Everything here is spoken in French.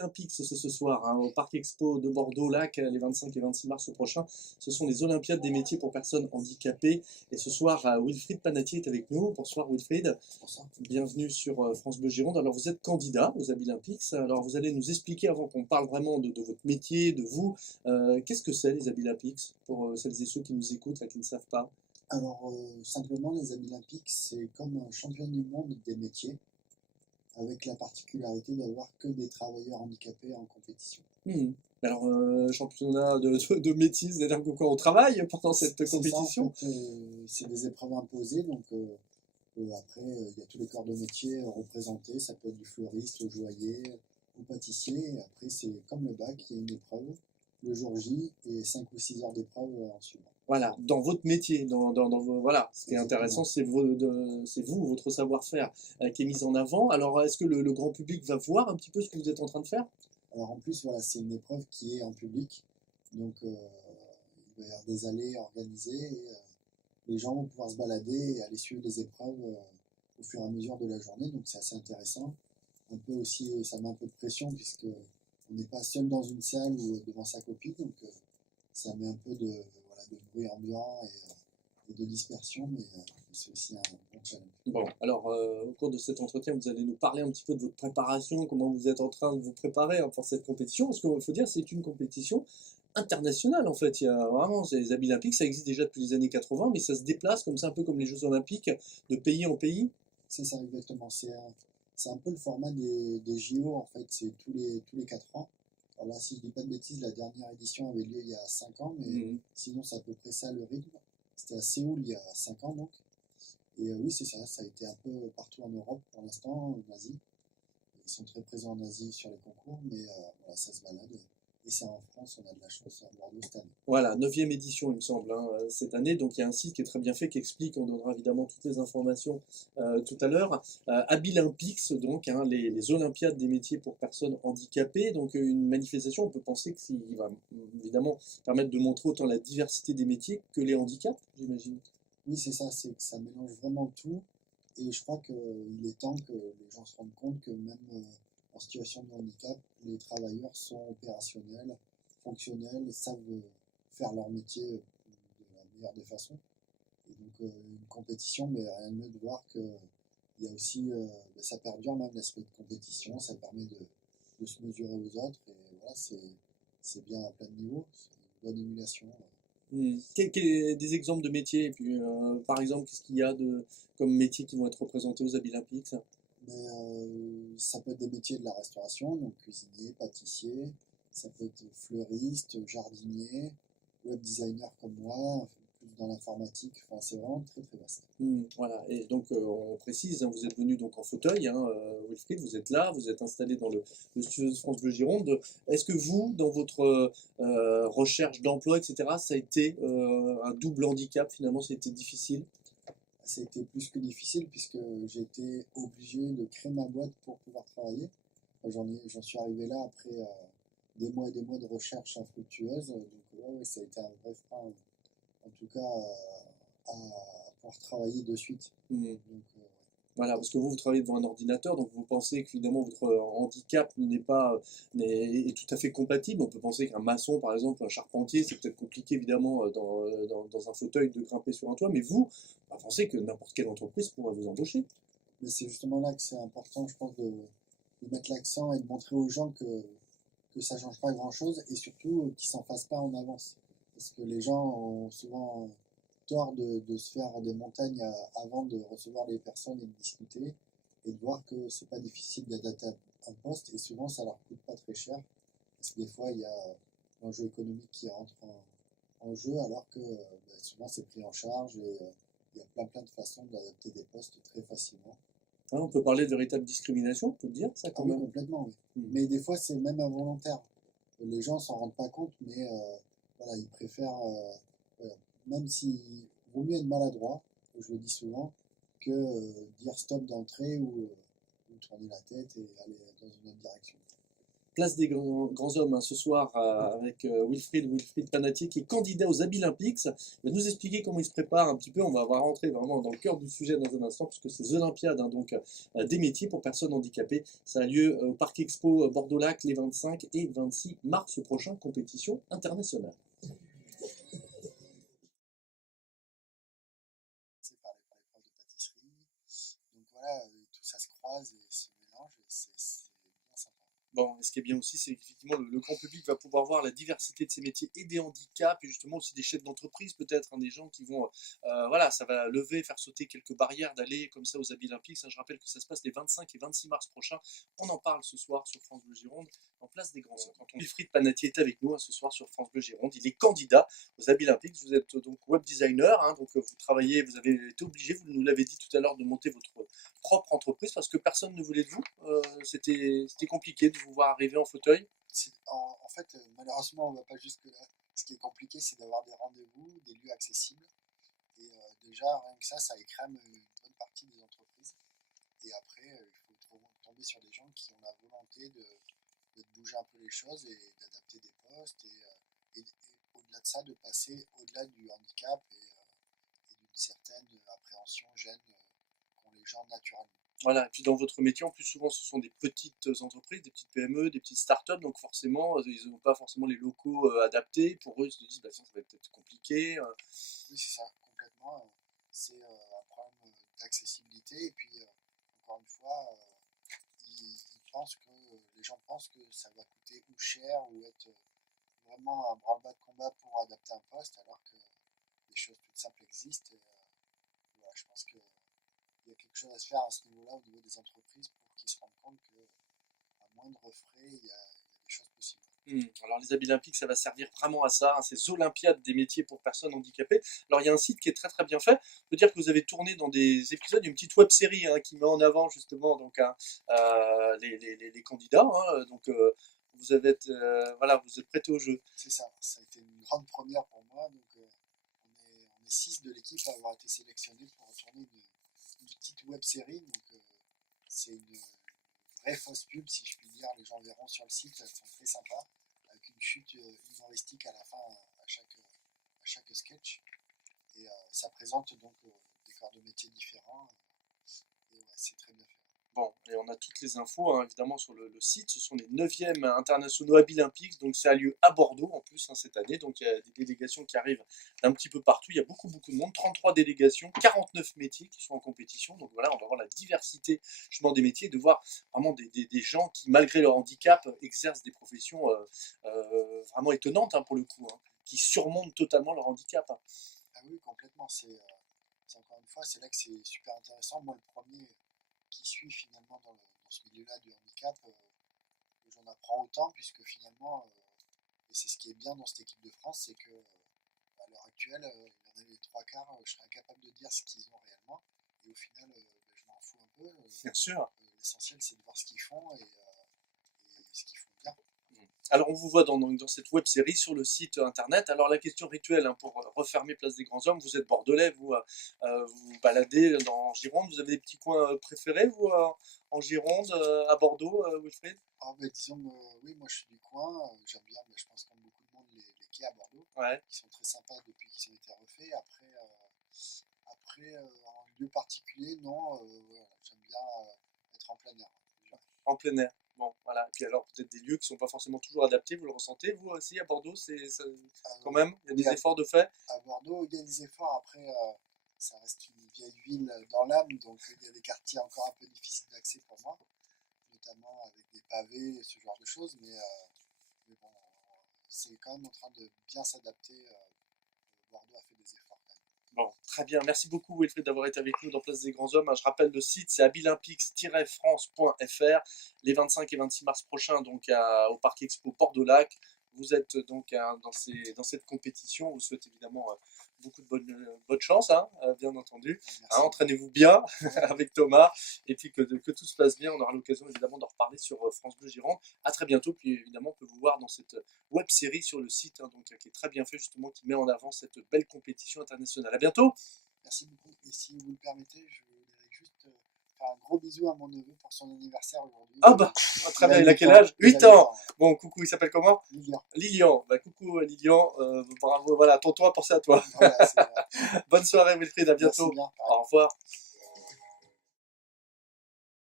Olympiques, c'est ce soir, hein, au Parc Expo de Bordeaux-Lac, les 25 et 26 mars prochains. Ce sont les Olympiades des métiers pour personnes handicapées. Et ce soir, Wilfried Panatier est avec nous. Bonsoir Wilfried. Bonsoir. Bienvenue sur France Bleu Gironde. Alors vous êtes candidat aux Olympiques. Alors vous allez nous expliquer, avant qu'on parle vraiment de votre métier, de vous, qu'est-ce que c'est les Olympiques pour celles et ceux qui nous écoutent, là, qui ne savent pas. Alors, simplement, les Olympiques, c'est comme un championnat du monde des métiers, avec la particularité d'avoir que des travailleurs handicapés en compétition. Hmm. Alors, championnat de métier, c'est-à-dire que quoi, on travaille pendant cette C'est ça, en compétition? fait, c'est des épreuves imposées, donc après, il y a tous les corps de métier représentés, ça peut être du fleuriste au joaillier, au pâtissier, et après, c'est comme le bac, il y a une épreuve le jour J et 5 ou 6 heures d'épreuve en suivant. Voilà, dans votre métier, voilà, ce qui est Exactement. intéressant, c'est vous, votre savoir-faire qui est mis en avant. Alors, est-ce que le grand public va voir un petit peu ce que vous êtes en train de faire? Alors en plus, voilà, c'est une épreuve qui est en public, donc il va y avoir des allées organisées et les gens vont pouvoir se balader et aller suivre les épreuves au fur et à mesure de la journée, donc c'est assez intéressant. Un peu aussi, ça met un peu de pression puisque on n'est pas seul dans une salle ou devant sa copine, donc ça met un peu voilà, de bruit ambiant et de dispersion, mais c'est aussi un bon challenge. Bon, alors, au cours de cet entretien, vous allez nous parler un petit peu de votre préparation, comment vous êtes en train de vous préparer, hein, pour cette compétition, parce qu'il faut dire que c'est une compétition internationale, en fait. Il y a vraiment, les Habits Olympiques, ça existe déjà depuis les années 80, mais ça se déplace comme ça, un peu comme les Jeux Olympiques, de pays en pays. C'est ça exactement, c'est un peu le format des JO en fait, c'est tous les 4 ans. Alors là, si je dis pas de bêtises, la dernière édition avait lieu il y a 5 ans, mais Mhm. sinon c'est à peu près ça le rythme. C'était à Séoul il y a 5 ans donc. Et oui, c'est ça, ça a été un peu partout en Europe pour l'instant, en Asie. Ils sont très présents en Asie sur les concours, mais voilà, ça se balade. Et c'est en France, on a de la chance à Bordeaux cette année. Voilà, 9e édition, il me semble, hein, cette année. Donc il y a un site qui est très bien fait, qui explique, on donnera évidemment toutes les informations tout à l'heure. Abilympics, donc, hein, les Olympiades des métiers pour personnes handicapées. Donc une manifestation, on peut penser que s'il va évidemment permettre de montrer autant la diversité des métiers que les handicaps, j'imagine. Oui, c'est ça, c'est que ça mélange vraiment tout. Et je crois qu'il est temps que les gens se rendent compte que même en situation de handicap, les travailleurs sont opérationnels, fonctionnels et savent faire leur métier de la meilleure des façons. Et donc une compétition, mais rien de mieux de voir que il y a aussi, ça perdure même l'esprit de compétition, ça permet de se mesurer aux autres et voilà, c'est bien à plein de niveaux, c'est une bonne émulation. Des exemples de métiers, et puis par exemple, qu'est-ce qu'il y a comme métiers qui vont être représentés aux Abilympics? Mais ça peut être des métiers de la restauration, donc cuisinier, pâtissier, ça peut être fleuriste, jardinier, web designer comme moi, plus dans l'informatique, enfin c'est vraiment très très vaste. Voilà, et donc on précise, hein, vous êtes venu donc en fauteuil, hein, Wilfried, vous êtes là, vous êtes installé dans le studio de France Bleu Gironde. Est-ce que vous, dans votre recherche d'emploi, etc., ça a été un double handicap finalement, ça a été difficile? C'était plus que difficile puisque j'ai été obligé de créer ma boîte pour pouvoir travailler. J'en suis arrivé là après des mois et des mois de recherche infructueuse, donc ouais, ça a été un vrai frein, en tout cas à pouvoir travailler de suite. Hmm. Donc, Voilà, parce que vous travaillez devant un ordinateur, donc vous pensez que finalement votre handicap est tout à fait compatible. On peut penser qu'un maçon, par exemple, un charpentier, c'est peut-être compliqué évidemment dans un fauteuil de grimper sur un toit, mais vous, pensez que n'importe quelle entreprise pourrait vous embaucher. mais c'est justement là que c'est important, je pense, de mettre l'accent et de montrer aux gens que ça ne change pas grand-chose et surtout qu'ils ne s'en fassent pas en avance. Parce que les gens ont souvent tort de se faire des montagnes avant de recevoir les personnes et de discuter et de voir que c'est pas difficile d'adapter un poste et souvent ça leur coûte pas très cher parce que des fois il y a l'enjeu économique qui rentre en jeu alors que souvent c'est pris en charge et il y a plein de façons d'adapter des postes très facilement. Hein, on peut parler de véritable discrimination, on peut le dire, ça Ah quand oui, même. complètement, oui. Hmm. Mais des fois, c'est même involontaire. Les gens s'en rendent pas compte, mais voilà, ils préfèrent, voilà, même si vaut mieux être maladroit, je le dis souvent, que dire stop d'entrée ou tourner la tête et aller dans une autre direction. Place des grands hommes ce soir avec Wilfried Panatier qui est candidat aux Abilympics. Il va nous expliquer comment il se prépare un petit peu. On va rentrer vraiment dans le cœur du sujet dans un instant puisque c'est Olympiades des métiers pour personnes handicapées. Ça a lieu au Parc Expo Bordeaux-Lac les 25 et 26 mars prochain, compétition internationale. C'est par l'épreuve de pâtisserie. Donc voilà, tout ça se croise et se mélange et c'est bien sympa. Bon, et ce qui est bien aussi, c'est qu'effectivement, le grand public va pouvoir voir la diversité de ces métiers et des handicaps, et justement aussi des chefs d'entreprise, peut-être, hein, des gens qui vont, voilà, ça va lever, faire sauter quelques barrières, d'aller comme ça aux Abilympics. Je rappelle que ça se passe les 25 et 26 mars prochains. On en parle ce soir sur France Bleu Gironde, en place des Grands Hommes. Wilfried Panatier est avec nous ce soir sur France Bleu Gironde. Il est candidat aux Abilympics. Vous êtes donc web designer, hein, donc vous travaillez, vous avez été obligé, vous nous l'avez dit tout à l'heure, de monter votre propre entreprise parce que personne ne voulait de vous. C'était compliqué de vous voir arriver en fauteuil. En fait, malheureusement, on ne va pas jusque-là. Ce qui est compliqué, c'est d'avoir des rendez-vous, des lieux accessibles. Et déjà, rien que ça écrème une bonne partie des entreprises. Et après, il faut tomber sur des gens qui ont la volonté de bouger un peu les choses et d'adapter des postes. Et au-delà de ça, de passer au-delà du handicap et d'une certaine appréhension, gêne qu'ont les gens naturellement. Voilà, et puis dans votre métier, en plus souvent ce sont des petites entreprises, des petites PME, des petites startups, donc forcément ils n'ont pas forcément les locaux adaptés. Pour eux, ils se disent bah, ça va être compliqué. Oui, c'est ça, complètement. C'est un problème d'accessibilité. Et puis, encore une fois, les gens pensent que ça va coûter ou cher ou être vraiment un branle-bas de combat pour adapter un poste, alors que des choses toutes simples existent. Et, voilà, je pense qu'il y a quelque chose à se faire à ce niveau-là, au niveau des entreprises, pour qu'ils se rendent compte qu'à moindre frais, il y a des choses possibles. Alors les Abilympics, ça va servir vraiment à ça, hein, ces Olympiades des métiers pour personnes handicapées. Alors il y a un site qui est très très bien fait. On peut dire que vous avez tourné dans des épisodes d'une petite web série qui met en avant justement donc, les candidats. Donc voilà, vous êtes prêté au jeu. C'est ça, ça a été une grande première pour moi. Donc, on est 6 de l'équipe à avoir été sélectionnés pour tourner une petite web série. Donc, c'est une vraie fausse pub, si je puis dire. Les gens verront sur le site, elles sont très sympas, avec une chute humoristique à la fin à chaque sketch. Et ça présente donc des corps de métiers différents. Et ouais, c'est très bien fait. Bon, et on a toutes les infos évidemment sur le site. Ce sont les 9e internationaux Abilympics, donc ça a lieu à Bordeaux en plus cette année. Donc il y a des délégations qui arrivent d'un petit peu partout. Il y a beaucoup de monde, 33 délégations, 49 métiers qui sont en compétition. Donc voilà, on va voir la diversité justement des métiers, de voir vraiment des gens qui, malgré leur handicap, exercent des professions vraiment étonnantes pour le coup, qui surmontent totalement leur handicap. Ah oui, complètement. C'est encore une fois, c'est là que c'est super intéressant. Moi, le premier qui suis finalement dans ce milieu-là du handicap, j'en apprends autant, puisque finalement, et c'est ce qui est bien dans cette équipe de France, c'est que à l'heure actuelle, il y en a les trois quarts, je serais incapable de dire ce qu'ils ont réellement, et au final, je m'en fous un peu. Bien sûr. L'essentiel, c'est de voir ce qu'ils font et ce qu'ils font bien. Alors on vous voit dans cette web série sur le site internet. Alors la question rituelle pour refermer Place des Grands Hommes, vous êtes bordelais, vous baladez en Gironde, vous avez des petits coins préférés vous en Gironde, à Bordeaux, Wilfried? Ah, disons, oui, moi je suis du coin, j'aime bien, je pense comme beaucoup de monde, les quais à Bordeaux, Ouais. qui sont très sympas depuis qu'ils ont été refaits. Après, en lieu particulier, non, voilà, j'aime bien être en plein air. En plein air. Bon, voilà. Et puis alors peut-être des lieux qui ne sont pas forcément toujours adaptés, vous le ressentez vous aussi à Bordeaux, quand même, il y a des efforts de fait. À Bordeaux, il y a des efforts. Après, ça reste une vieille ville dans l'âme, donc il y a des quartiers encore un peu difficiles d'accès pour moi, notamment avec des pavés et ce genre de choses, mais bon, c'est quand même en train de bien s'adapter. Bordeaux a fait des efforts quand même. Bon, très bien. Merci beaucoup, Wilfried, d'avoir été avec nous dans Place des Grands Hommes. Je rappelle le site, c'est abilympics-france.fr. Les 25 et 26 mars prochains, donc au Parc Expo Bordeaux-Lac. Vous êtes donc dans cette compétition. On vous souhaite évidemment beaucoup de bonne chance, bien entendu. Entraînez-vous bien avec Thomas. Et puis que tout se passe bien. On aura l'occasion évidemment d'en reparler sur France Bleu Gironde. À très bientôt. Puis évidemment, on peut vous voir dans cette web série sur le site, qui est très bien fait, justement, qui met en avant cette belle compétition internationale. À bientôt. Merci beaucoup. Et si vous le permettez, je voudrais juste faire un gros bisou à mon neveu pour son anniversaire aujourd'hui. Ah bah, très bien, il a quel âge? 8 ans. Bon, coucou, il s'appelle comment? Lilian. Lilian. Bah, coucou Lilian, bravo, voilà, tonton a pensé à toi. Voilà, c'est Bonne soirée Wilfried, à merci bientôt. bien. Au revoir.